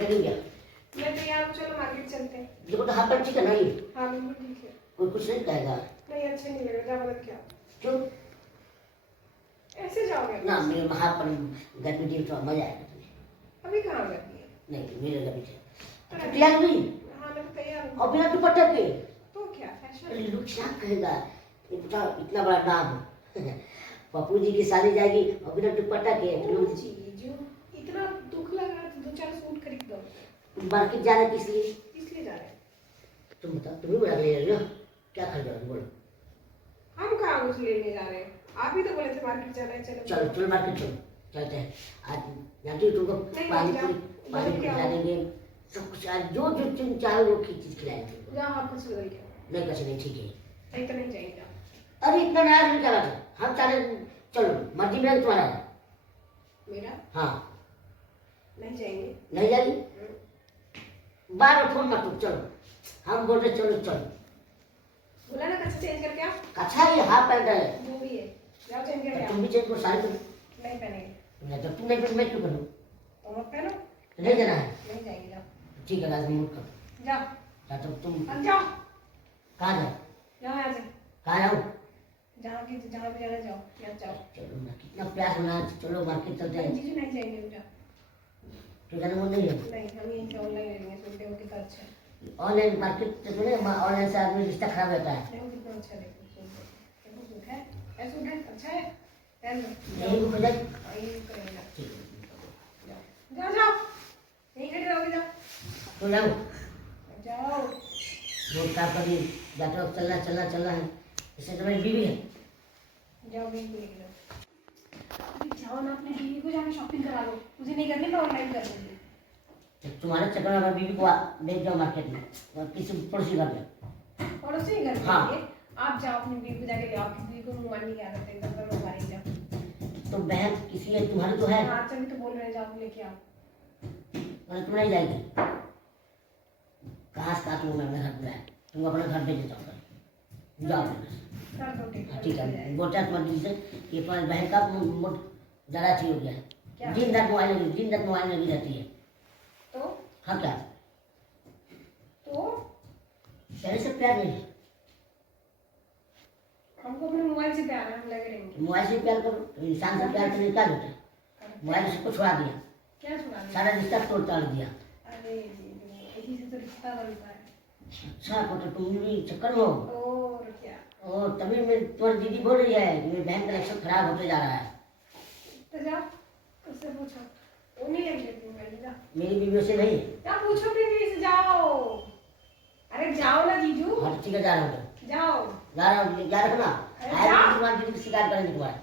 Ready क्या? मैं तैयार हूँ, चलो मार्केट चलते हैं। देखो तो हाफ पैंट ठीक है ना ये? हाँ बिल्कुल ठीक है। कोई कुछ नहीं कहेगा? नहीं अच्छे नहीं लग रहे, जा बदल क्या। क्यों? ऐसे जाओगे ना मेरे हाफ पर गर्मी दिन तो मजा आएगा तुम्हें। अभी कहाँ गर्मी है? नहीं मेरे गर्मी है। तो तैयार हुई? हाँ मैं तो तैयार हूँ। और बिना दुपट्टा के? तो क्या फैशन। अरे लोग क्या कहेगा? ये बता इतना बड़ा नाम पप्पू जी की शादी जाएगी और बिना दुपट्टा के तो लोग जीजू इतना दुख लग रहा है तो 2-4 सूट खरीद दो। मार्केट जा रहे किस लिए? इसलिए जा रहे हैं। तुम बताओ, तुम ही बड़ा ले रही हो क्या खरीदो बोलो। हम कहाँ कुछ लेने जा रहे हैं, आप ही तो बोले थे मार्केट जाना है। चलो चलो चलो मार्केट चलो, चलते हैं। आज जानती हो तुमको पानी पूरी खिला देंगे, सब कुछ आज जो जो तुम चाहो वो की चीज खिलाएंगे तुमको। जहाँ आपको चल गई क्या? नहीं कैसे नहीं, ठीक है। नहीं तो नहीं जाएगा। अरे इतना नाराज नहीं करा था हम चाहे, चलो मर्जी मेरा तुम्हारा है। मेरा? हाँ नहीं जाएंगे। नहीं जाएगी, बार बार फोन मत करो, चलो हम बोल रहे चलो चलो। बोला ना कच्चा चेंज करके आप। अच्छा ये हाफ पैंट है, जो भी है जाओ चेंज करके तुम आओ। भी चेंज करो, साड़ी पहनो। नहीं पहनेंगे। नहीं जब तुम नहीं पहनो मैं क्यों पहनूं? तो मत पहनो। नहीं जाना है? नहीं जाएंगे, जाओ। ठीक है राजू मूड करो। जाओ। तो तुम अब जाओ। कहाँ जाओ? जाओ यहाँ से। कहाँ जाओ? जहाँ भी जाना जाओ, यहाँ जाओ। चलो ना, कितना प्यास होना है, चलो मार्केट चलते हैं। जीजू नहीं जाएंगे बेटा। तो जाने वो नहीं है? नहीं हम यहीं से ऑनलाइन ले लेंगे, सुनते हो कितना अच्छा है। ऑनलाइन मार्केट से सुने, ऑनलाइन से आदमी रिश्ता खराब रहता है। देखो कितना अच्छा है, देखो सुनते देखो सूट है, ऐसा सूट है अच्छा है, पहन लो। यही बुक हो जाए? यही करेंगे। ठीक है। जाओ जाओ, यहीं खड़े रहोगे, जाओ तो जाओ जाओ। रोड का कभी जाते वक्त चलना चलना चलना है, इससे तो मेरी बीवी है। जाओ बीवी को लेके जाओ। जाओ ना, अपनी बीवी को जाके शॉपिंग करा लो। मुझे नहीं करनी, मैं ऑनलाइन कर दूँगी। तो तुम्हारे चक्कर में हमारी बीवी को भेज जाओ मार्केट में और किसी पड़ोसी घर में। पड़ोसी ही घर में हाँ। जाएंगे। आप जाओ अपनी बीवी को जाके ले आओ, आपकी बीवी को मुँह मारने की आदत है, एकदम पर मारेंगे। जाओ। तो बहन किसी है तुम्हारी तो है? हाँ तभी तो बोल रहे हैं, जाओ लेके आओ। मैंने तुम नहीं जाएगी, कहाँ से कहा तुम मैं घर बुलाया, तुम अपने घर भेज जाओ, जाओ कर दो ठीक ठीक है। बोलता तुम्हारी दीदी से कि तुम्हारी बहन का मूड ज़्यादा अच्छी हो गया है, दिन रात मोबाइल लगी रहती है। तो हाँ क्या? तो पहले से प्यार नहीं है? हमको अपने मोबाइल से प्यार है, हम लगे रहेंगे। मोबाइल से प्यार करो तो इंसान से प्यार करने क्या होता है? मोबाइल सबको छुड़ा दिया, क्या छुड़ा दिया? सारा रिश्ता तोड़ ताड़ दिया। अरे इसी से तो रिश्ता बनता है। अच्छा तो तुम भी चक्कर में हो। और क्या? और तभी मैं तुम्हारी दीदी बोल रही है कि मेरी बहन का रिलेशन खराब होते जा रहा है। तो जाओ उससे पूछो, वो नहीं लेंगे मोबाइल, जाओ। मेरी बीवी से नहीं। जाओ पूछो बीवी से, जाओ। अरे जाओ ना जीजू। हाँ ठीक है जा रहा हूँ, जाओ। जा रहा हूँ, जा रहा हूँ ना। अरे आए जा। तुम्हारी दीदी की शिकायत करेंगे तुम्हारे।